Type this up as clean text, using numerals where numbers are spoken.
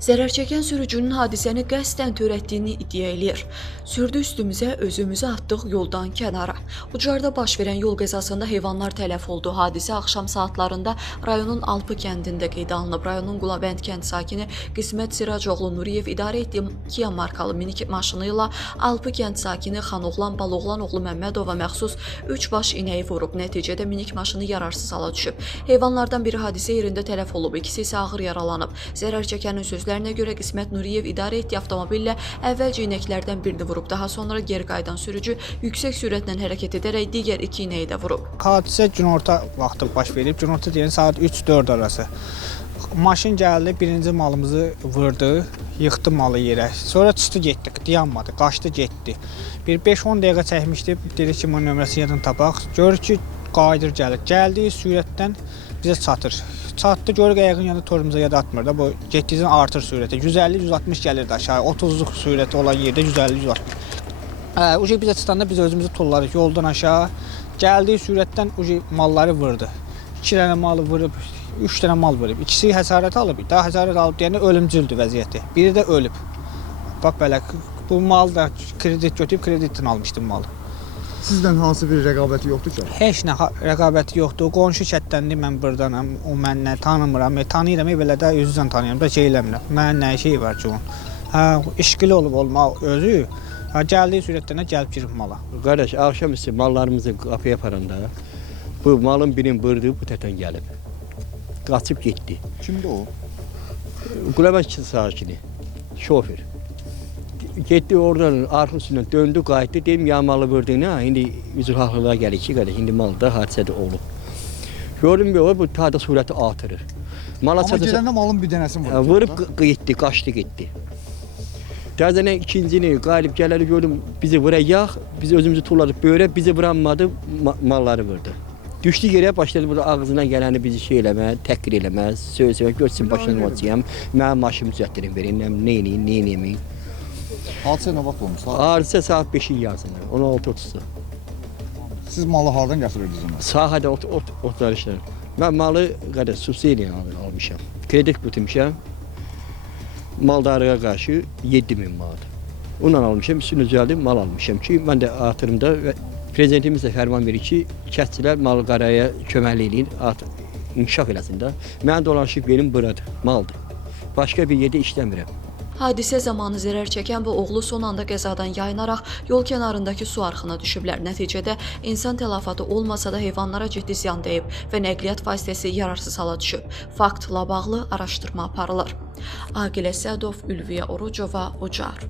Zərər çəkən sürücünün hadisəni qəsdən törətdiyini iddia eləyir. Sürdü üstümüzə, özümüzü atdıq yoldan kənara. Ucarda baş verən yol qəzasında heyvanlar tələf oldu. Hadisə axşam saatlarında rayonun Alpı kəndində qeydə alınıb. Rayonun Qulabənd kənd sakini Qismət Siracoğlu Nuriyev idarə etdiyi Kia markalı minik maşını ilə Alpı kənd sakini Xanoğlan Baloğlan oğlu Məmmədova məxsus 3 baş inəyi vurub. Nəticədə minik maşını yararsız hala düşüb. Heyvanlardan biri hadisə yerində tələf olub, ikisi isə ağır yaralanıb. Zərər çəkənin sözlərinə görə Qismət Nuriyev idarə etdiyi avtomobillə əvvəlcə inəklərdən birini vurub, daha sonra geri qayıdan sürücü yüksək sürətlə hərəkət edərək digər 2 inəyi də vurub. Hadisə günorta vaxtı baş verib. Günorta deyən saat 3-4 arası. Maşın gəldi, birinci malımızı vurdu, yıxdı malı yerə. Sonra çıxdı getdi, dayanmadı, qaçdı getdi. Bir 5-10 dəqiqə çəkmişdi, dedi ki, bunun nömrəsini yadın tapaq. Görür ki, qayıdır gəlir. Gəldiyi sürətdən bizə çatır. Çatdı, görür qayığın yanında torumuza yada atmır da, bu getdiyinizdən artır sürətə. 150-160 gəlirdi aşağı, 30-luq sürəti olan yerdə 150-160. Ucu bizə çıxanda biz özümüzü tullarıq yoldan aşağı. Gəldiyi sürətdən ucu malları vurdu. 2 dənə malı vurub, 3 dənə mal vurub. İkisi həsarət alıb, daha həsarət alıb deyəndə ölümcüldür vəziyyəti. Biri də ölüb. Bax belə, bu mal da kredit götürüb kreditdən almışdım malı. Sizdən hansı bir rəqabəti yoxdur ki? Heç nə rəqabəti yoxdur. Qonşu kətdəndir, mən burdanam. O mən nə tanımıram. Tanıyıram, belə də özündən tanıyıram da şey eləmirəm. Mənim nə şey var ki onun. İşqili olmaq özü. Gəldiyi sürətdən gəlib girib mala. Qardaş, axşamüstü mallarımızı qapıya aparanda bu malın birini vurdu, bu tərəfdən gəlib. Qaçıb getdi. Kimdir o? Qulabənd sakini, şofer. Getdi oradan arxın üstündən döndü, qayıtdı. Dedim ya malı vurduğuna, indi üzr haqlığa gəlir ki, qardaş, indi malda hadisədə olub. Gördüm ki, o bu tada sürəti artırır. Amma gedəndə malın bir dənəsini vurdu. Vurub getdi, qaçdı getdi. Dərzənə ikincini qalib gələri gördüm, bizi vuracaq, biz özümüzü tulladıq böyrə, bizi vuranmadı, malları vurdu. Düşdü yerə, başladı burada ağzına gələni bizi şey eləmə, təhqir eləmə, söz-söz, görsün başını olacağım, mənim maşımı düzəltdirin verin, neyniyim. Hadisə nə vaxt olmuş? Hadisə saat 5-in yarısında, 16:30-da. Siz malı hardan gətirirdiniz? Sahədə oturuşlar. Mən malı qədər subsidiya almışam, kredit bitirmişəm. Maldarlığa qarşı 7.000 manat. Ondan almışam, üstünü düzəldim, mal almışam ki, mən də artırımda və prezidentimiz də fərman verir ki, kəsçilər malqaraya köməkli eləyin, inkişaf eləsin də. Mən dolanışıq verim buradır, maldır. Başqa bir yerdə işləmirəm. Hadisə zamanı zərər çəkən bu oğlu son anda qəzadan yayınaraq yol kənarındakı su arxına düşüblər. Nəticədə insan tələfatı olmasa da heyvanlara ciddi ziyan dəyib və nəqliyyat vasitəsi yararsız hala düşüb. Faktla bağlı araşdırma aparılır. Aqilə Sədov, Ülviyə Orucova, Ucar.